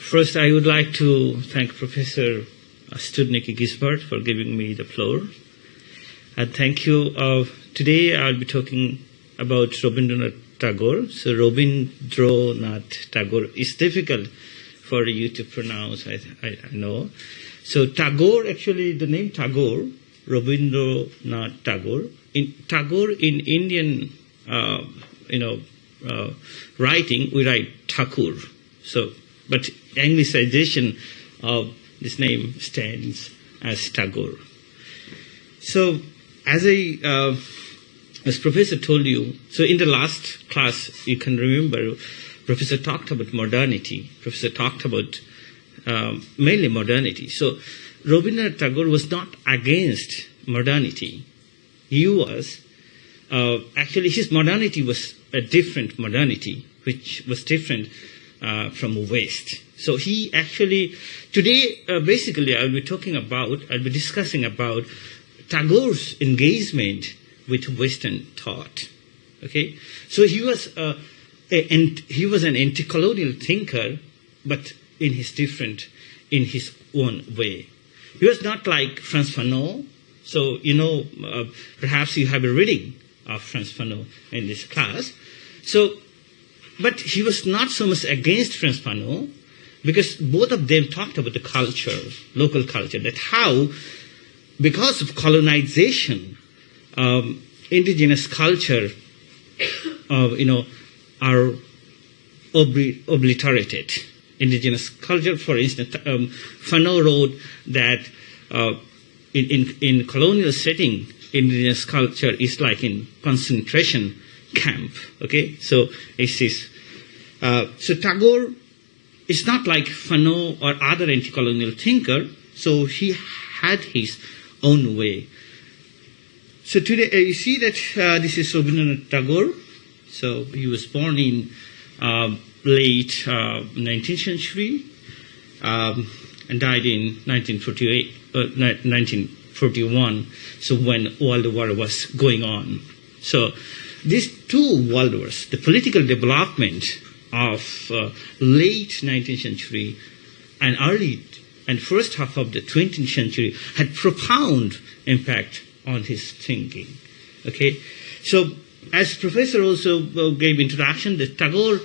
First, I would like to thank Professor Studnicki Gisbert for giving me the floor. And thank you. Today, I'll be talking about Rabindranath Tagore. So, Rabindranath Tagore is difficult for you to pronounce, I know. So, Tagore, actually, the name Tagore, Rabindranath Tagore. Tagore in Indian, writing, we write Thakur. So, but Anglicization of this name stands as Tagore. So, as Professor told you, so in the last class, you can remember, Professor talked about modernity. Professor talked about mainly modernity. So, Rabindranath Tagore was not against modernity. He was, actually his modernity was a different modernity, which was different from West. So he actually, today basically I'll be discussing about Tagore's engagement with Western thought. Okay, so he was an anti-colonial thinker, but in his own way. He was not like Frantz Fanon. So, perhaps you have a reading of Frantz Fanon in this class. So, but he was not so much against Frantz Fanon, because both of them talked about the culture, local culture, that how, because of colonization, indigenous culture, are obliterated. Indigenous culture, for instance, Fanon wrote that in colonial setting, indigenous culture is like in concentration camp. Okay, so it is. So Tagore is not like Fanon or other anti-colonial thinker. So he had his own way. So today you see that this is Rabindranath Tagore. So he was born in late 19th century and died in 1941, so when World War was going on. So these two world wars, the political development of late 19th century and early and first half of the 20th century had profound impact on his thinking. Okay, so as Professor also gave introduction, that Tagore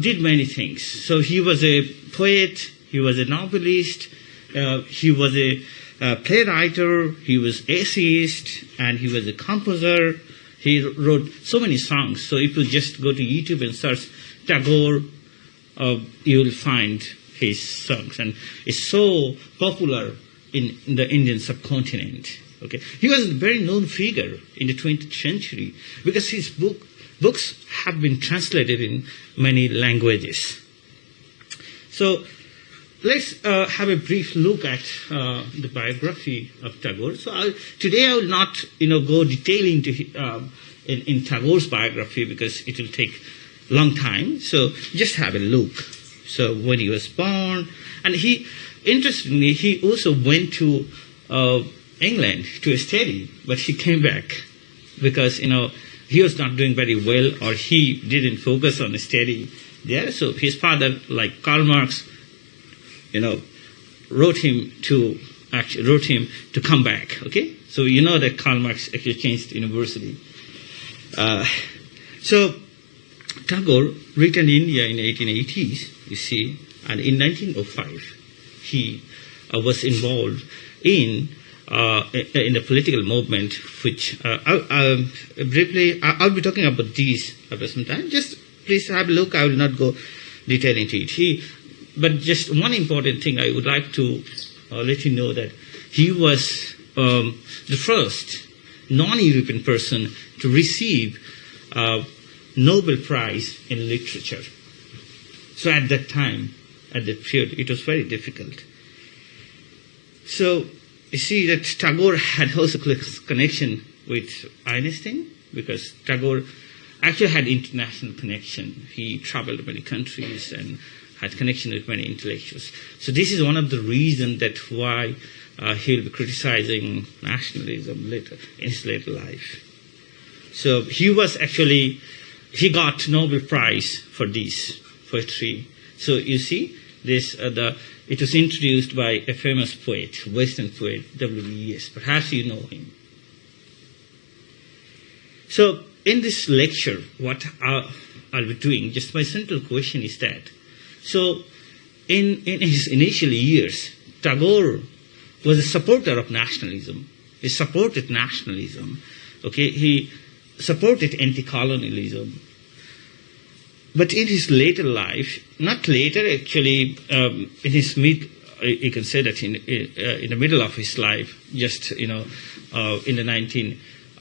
did many things. So he was a poet, he was a novelist, he was a playwright, he was essayist, and he was a composer. He wrote so many songs. So if you just go to YouTube and search Tagore, you will find his songs, and it's so popular in the Indian subcontinent. Okay, he was a very known figure in the 20th century because his books have been translated in many languages. So let's have a brief look at the biography of Tagore. So today I will not, go detailing to in Tagore's biography because it will take a long time. So just have a look. So when he was born, and interestingly, he also went to England to study, but he came back because he was not doing very well, or he didn't focus on study there. So his father, like Karl Marx, wrote him to come back. Okay, so that Karl Marx actually changed university. So Tagore returned to India in 1880s, you see, and in 1905 he was involved in the political movement, which briefly I'll be talking about these after some time. Just please have a look. I will not go detail into it. But just one important thing I would like to let you know that he was the first non-European person to receive Nobel Prize in literature. So at that time, at that period, it was very difficult. So you see that Tagore had also connection with Einstein, because Tagore actually had international connection. He traveled to many countries and had connection with many intellectuals. So this is one of the reasons that why he'll be criticizing nationalism later in his later life. So he got Nobel Prize for this poetry. So you see, it was introduced by a famous poet, Western poet, W.E.S. Perhaps you know him. So in this lecture, what I'll be doing, just my central question is that, so in his initial years, Tagore was a supporter of nationalism. He supported nationalism. Okay, he supported anti-colonialism. But in his later life, not later actually, in his you can say that in the middle of his life, just in the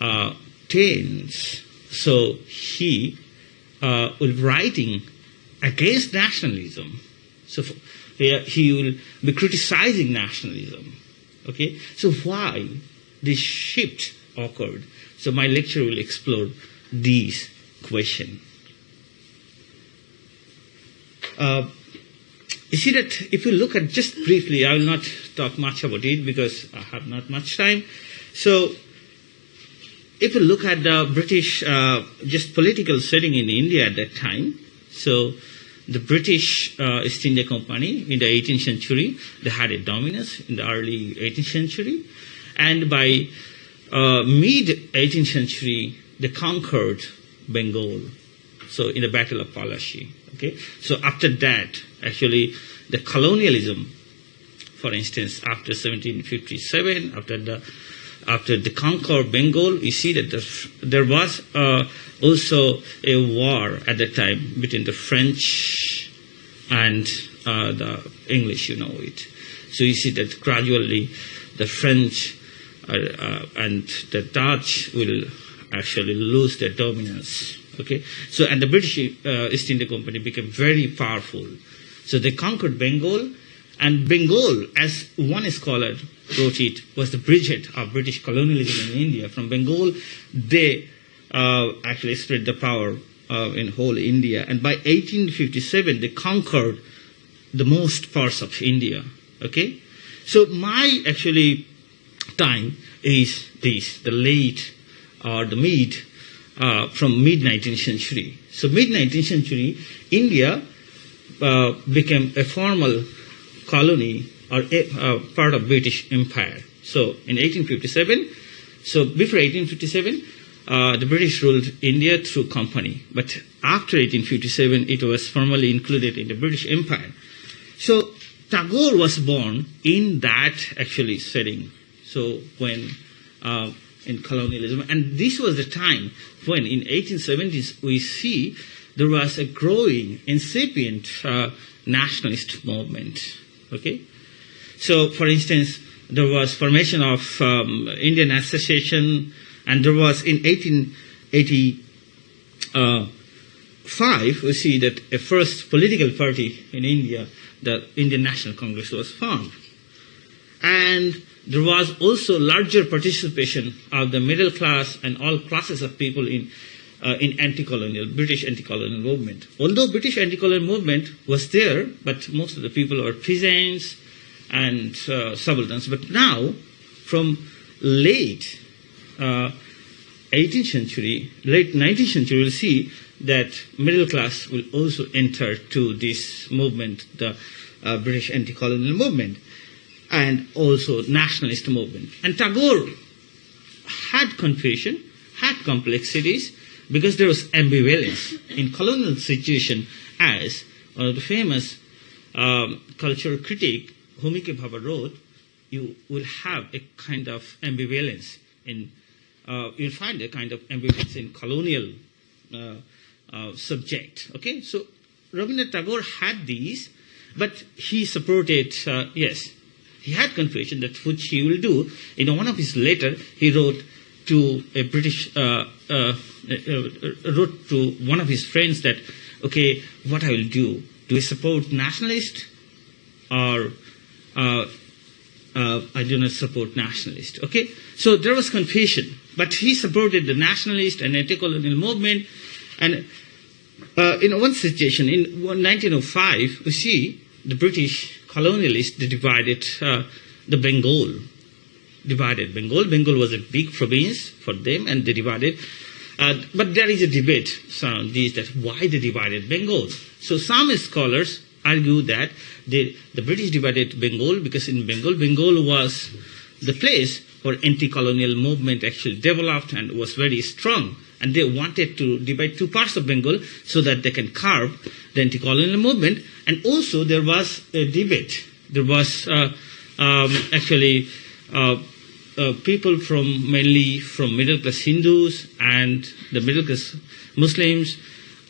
1910s, so he was writing against nationalism. So he will be criticizing nationalism. Okay, so why this shift occurred? So my lecture will explore these questions. You see that if you look at, just briefly, I will not talk much about it because I have not much time. So if you look at the British just political setting in India at that time, so the British East India Company in the 18th century, they had a dominance in the early 18th century. And by mid-18th century, they conquered Bengal, so in the Battle of Palashi. Okay? So after that, actually, the colonialism, for instance, after 1757, after the conquered Bengal, you see that there was also a war at that time between the French and the English, you know it. So you see that gradually the French and the Dutch will actually lose their dominance. Okay, so and the British East India Company became very powerful. So they conquered Bengal, and Bengal, as one scholar wrote it, was the bridgehead of British colonialism in India. From Bengal, they actually spread the power in whole India. And by 1857, they conquered the most parts of India. Okay, so my actually time is this, the late or the mid, from mid-19th century. So mid-19th century, India became a formal colony or a part of British Empire. So in 1857, so before 1857, the British ruled India through company. But after 1857, it was formally included in the British Empire. So Tagore was born in that actually setting. So when in colonialism, and this was the time when in 1870s we see there was a growing incipient nationalist movement. Okay, so for instance there was formation of Indian Association, and there was in 1885 we see that a first political party in India, the Indian National Congress, was formed, and there was also larger participation of the middle class and all classes of people in British anti-colonial movement. Although British anti-colonial movement was there, but most of the people were peasants and subalterns. But now, from late 18th century, late 19th century, we'll see that middle class will also enter to this movement, the British anti-colonial movement, and also nationalist movement. And Tagore had confusion, had complexities, because there was ambivalence in colonial situation, as one of the famous cultural critic, Homike Bhabha, wrote, you will have a kind of ambivalence in, you'll find a kind of ambivalence in colonial subject. Okay, so Rabindranath Tagore had these, but he supported, yes, he had confusion, that which he will do. In one of his letters, he wrote to a British, wrote to one of his friends that, okay, what I will do? Do I support nationalist, or I do not support nationalist? Okay, so there was confusion, but he supported the nationalist and anti-colonial movement. And in one situation, in 1905, we see the British colonialists, they divided the Bengal. Bengal was a big province for them, and they divided. But there is a debate surrounding this, that why they divided Bengal. So some scholars argue that the British divided Bengal because in Bengal was the place where anti-colonial movement actually developed and was very strong. And they wanted to divide two parts of Bengal so that they can curb the anti-colonial movement. And also there was a debate. There was people mainly from middle-class Hindus and the middle-class Muslims.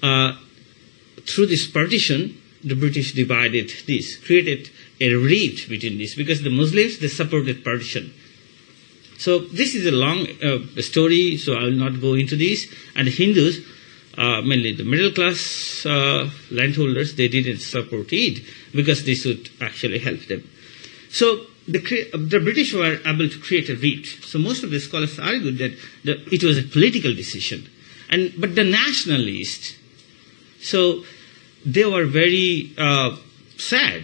Through this partition, the British divided this, created a rift between this, because the Muslims, they supported partition. So this is a long story, so I will not go into this. And the Hindus, mainly the middle-class landholders, they didn't support it because this would actually help them. So the British were able to create a rift. So most of the scholars argued that it was a political decision. But the nationalists, so they were very sad.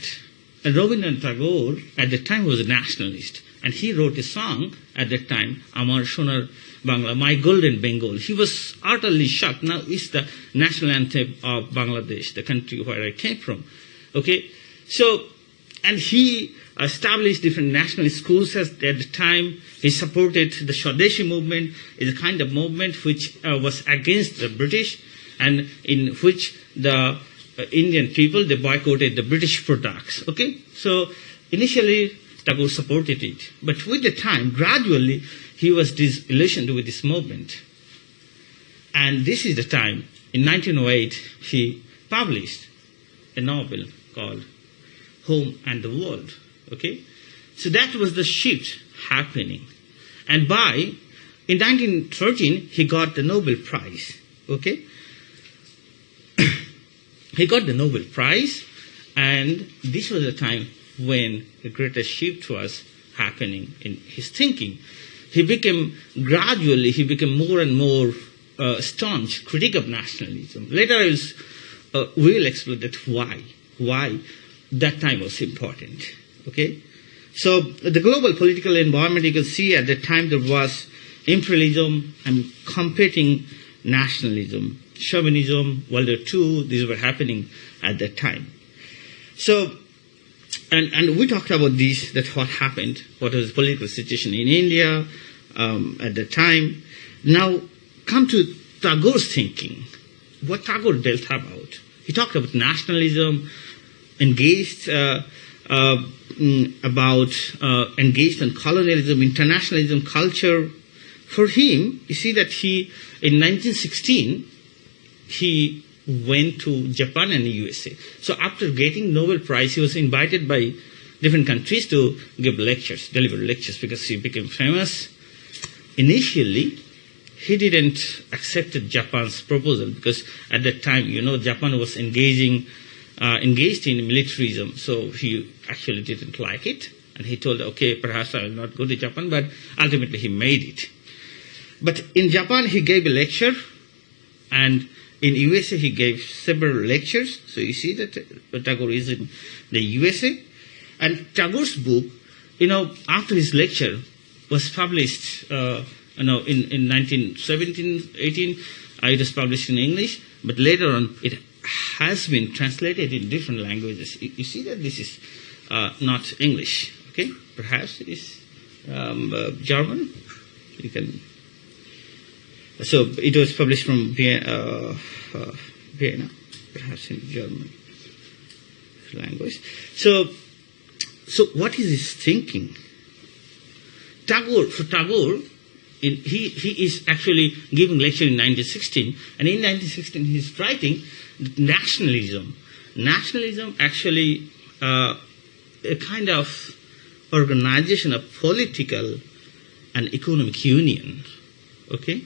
And Rabindranath Tagore at the time was a nationalist. And he wrote a song at that time, Amar Sonar Bangla, My Golden Bengal. He was utterly shocked. Now it's the national anthem of Bangladesh, the country where I came from. Okay? So, and he established different national schools at the time. He supported the Swadeshi movement, is a kind of movement which was against the British and in which the Indian people, they boycotted the British products. Okay? So initially, Tagore supported it. But with the time, gradually, he was disillusioned with this movement. And this is the time, in 1908, he published a novel called Home and the World. Okay? So that was the shift happening. And in 1913, he got the Nobel Prize. Okay? He got the Nobel Prize, and this was a time when the greatest shift was happening in his thinking. He became more and more staunch critic of nationalism. Later we will explore that why that time was important. Okay? So the global political environment, you can see at the time there was imperialism and competing nationalism, chauvinism, World War II, these were happening at that time. So, and we talked about this, that what happened, what was the political situation in India at the time. Now, come to Tagore's thinking. What Tagore dealt about. He talked about nationalism, engaged engaged in colonialism, internationalism, culture. For him, you see that in 1916, he went to Japan and the USA. So after getting Nobel Prize, he was invited by different countries to give lectures, deliver lectures, because he became famous. Initially, he didn't accept Japan's proposal because at that time, Japan was engaged in militarism. So he actually didn't like it. And he told, okay, perhaps I will not go to Japan, but ultimately he made it. But in Japan, he gave a lecture, and in USA, he gave several lectures. So you see that Tagore is in the USA. And Tagore's book, after his lecture, was published, in 1917, 18. It was published in English. But later on, it has been translated in different languages. You see that this is not English. Okay? Perhaps it is German. You can... So it was published from Vienna, perhaps in German language. So what is his thinking? Tagore, he is actually giving lecture in 1916, and in 1916 he is writing nationalism. Nationalism actually a kind of organization of political and economic union. Okay?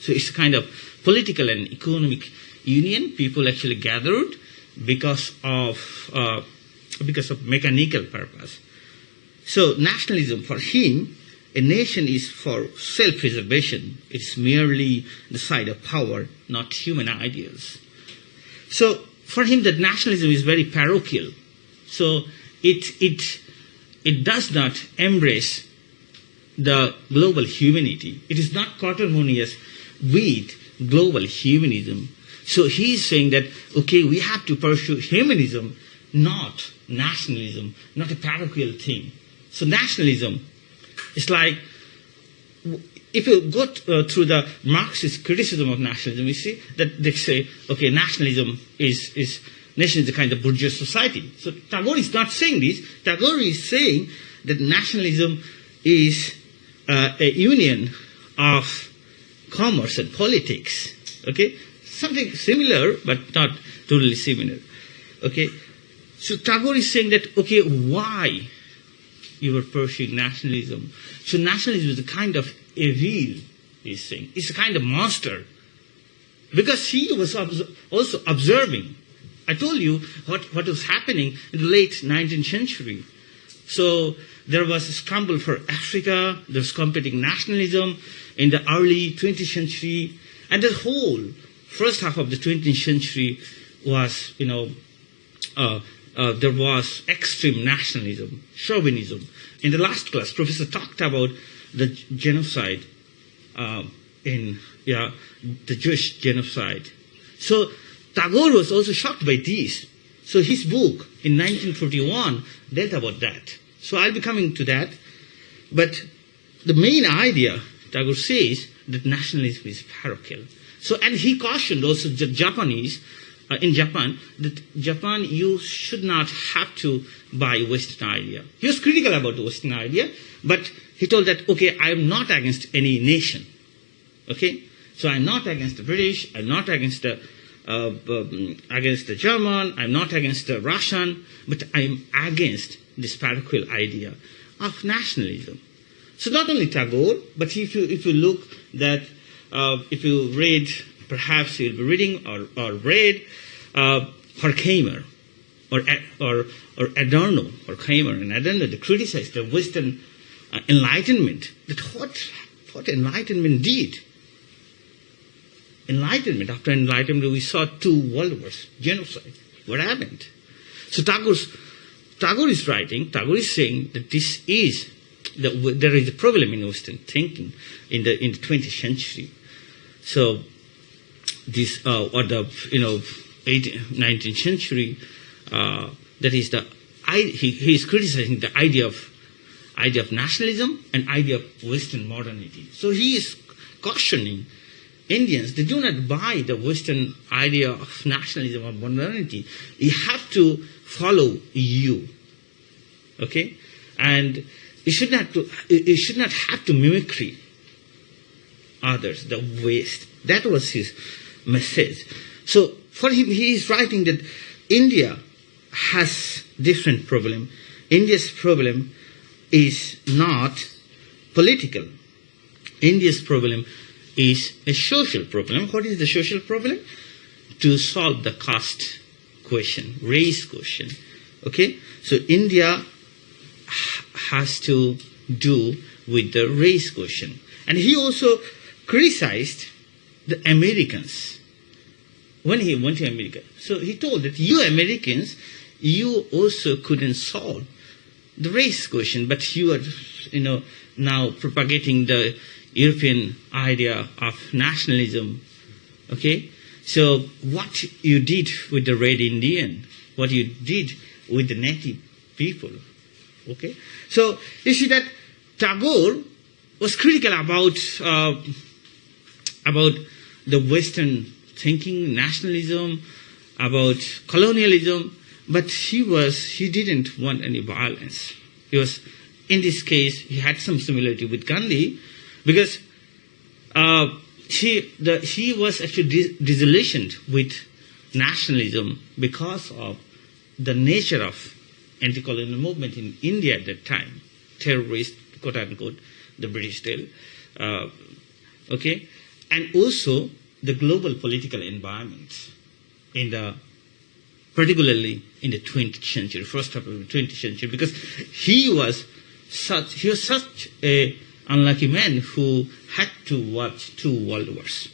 So it's a kind of political and economic union. People actually gathered because of mechanical purpose. So nationalism, for him, a nation is for self-preservation. It's merely the side of power, not human ideals. So for him, that nationalism is very parochial. So it does not embrace the global humanity. It is not coterminous with global humanism. So he is saying that, okay, we have to pursue humanism, not nationalism, not a parochial thing. So nationalism is like, if you go through the Marxist criticism of nationalism, you see that they say, okay, nationalism is nation is a kind of bourgeois society. So Tagore is not saying this. Tagore is saying that nationalism is a union of commerce and politics. Okay, something similar, but not totally similar. Okay, so Tagore is saying that, okay, why you were pursuing nationalism? So nationalism is a kind of evil, he's saying. It's a kind of monster. Because he was also observing. I told you what was happening in the late 19th century. So there was a scramble for Africa, there was competing nationalism in the early 20th century, and the whole first half of the 20th century was, there was extreme nationalism, chauvinism. In the last class, Professor talked about the genocide, the Jewish genocide. So Tagore was also shocked by this. So his book in 1941 dealt about that. So I'll be coming to that. But the main idea, Tagore says, that nationalism is parochial. So, and he cautioned also the Japanese, in Japan, that Japan, you should not have to buy Western idea. He was critical about the Western idea, but he told that, okay, I am not against any nation. Okay? So I'm not against the British, I'm not against the German, I'm not against the Russian, but I'm against this parochial idea of nationalism. So not only Tagore, but if you look that, if you read, perhaps you'll be reading or read Horkheimer or Adorno, Horkheimer and Adorno, they criticize the Western Enlightenment, that what Enlightenment did. Enlightenment, after Enlightenment, we saw 2 world wars, genocide. What happened? So Tagore is writing, Tagore is saying that this is, there is a problem in Western thinking in the 20th century. So this, or the 19th century, that is he is criticizing the idea of nationalism and idea of Western modernity. So he is cautioning Indians, they do not buy the Western idea of nationalism or modernity. You have to follow you. Okay? And you should not have to mimicry others, the West. That was his message. So for him, he is writing that India has different problem. India's problem is not political. India's problem is a social problem. What is the social problem? To solve the caste question, race question. Okay? So India has to do with the race question. And he also criticized the Americans when he went to America. So he told that you Americans, you also couldn't solve the race question, but you are, now propagating the European idea of nationalism. Okay? So what you did with the Red Indian, what you did with the native people. Okay? So you see that Tagore was critical about the Western thinking, nationalism, about colonialism, but he didn't want any violence. He was, in this case, he had some similarity with Gandhi, because he was actually disillusioned with nationalism because of the nature of anti-colonial movement in India at that time, terrorist, quote unquote, the British tale, okay, and also the global political environment particularly in the 20th century, first half of the 20th century, because he was such a unlucky man who had to watch 2 world wars.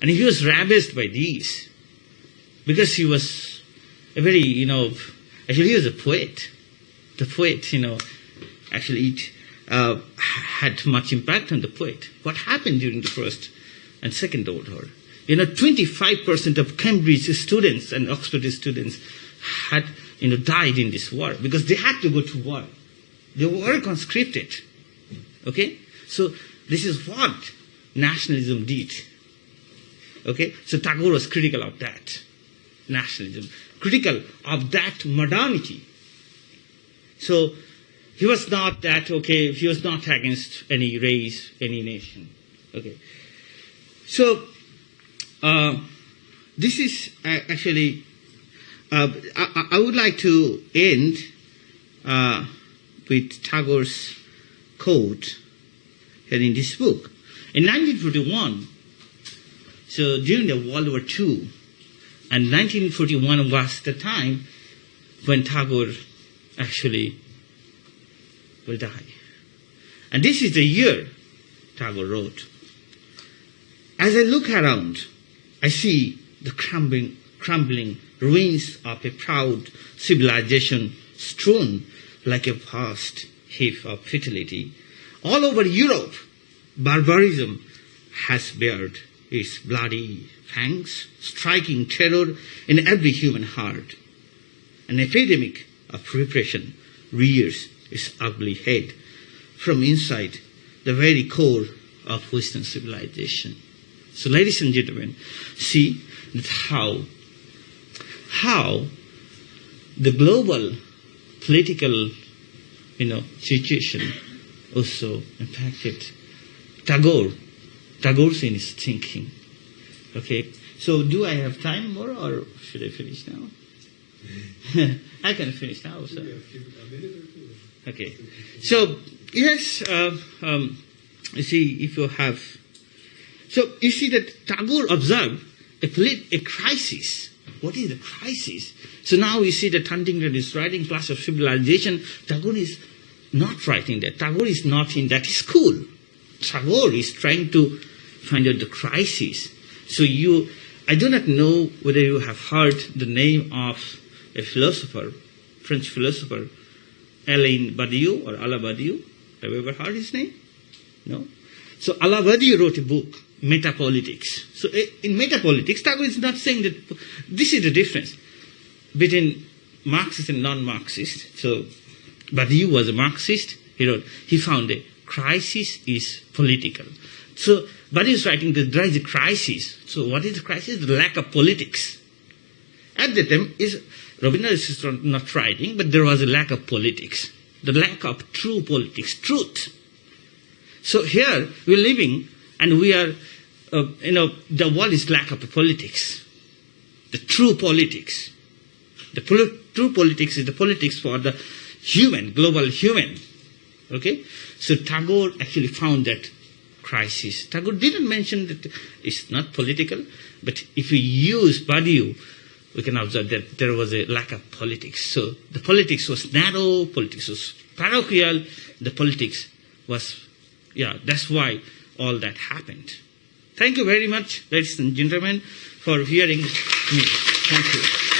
And he was ravished by these, because he was a very, actually he was a poet. The poet, actually it had much impact on the poet. What happened during the First and Second World War? 25% of Cambridge students and Oxford students had died in this war because they had to go to war. They were conscripted. Okay? So this is what nationalism did. Okay? So Tagore was critical of that nationalism, critical of that modernity. So he was not that, okay, he was not against any race, any nation. Okay. So this is actually, I would like to end with Tagore's quote here in this book. In 1941, so during the World War II, and 1941 was the time when Tagore actually will die. And this is the year Tagore wrote. As I look around, I see the crumbling ruins of a proud civilization strewn like a vast heap of fatality. All over Europe, barbarism has bared its bloody fangs, striking terror in every human heart. An epidemic of repression rears its ugly head from inside the very core of Western civilization. So, ladies and gentlemen, see how the global political, situation also impacted Tagore's in his thinking. Okay, so do I have time more, or should I finish now? I can finish now, sir. Okay, so yes, you see, if you have, so you see that Tagore observed a crisis. What is the crisis? So now you see that Huntington is writing Clash of Civilization. Tagore is not writing that. Tagore is not in that school. Tagore is trying to find out the crisis. So I do not know whether you have heard the name of a philosopher, French philosopher, Alain Badiou or Alain Badiou. Have you ever heard his name? No? So Alain Badiou wrote a book, Metapolitics. So in Metapolitics, Tagore is not saying that this is the difference between Marxist and non-Marxist. So Badiou was a Marxist. He found a crisis is political. So Badiou is writing that there is a crisis. So what is the crisis? The lack of politics. At that time, Rabindranath is not writing, but there was a lack of politics. The lack of true politics, truth. So here we're living and we are, the world is lack of politics. The true politics. The true politics is the politics for the human, global human. Okay? So Tagore actually found that crisis. Tagore didn't mention that it's not political, but if we use Badiou, we can observe that there was a lack of politics. So the politics was narrow, politics was parochial, the politics was, that's why all that happened. Thank you very much, ladies and gentlemen, for hearing me. Thank you.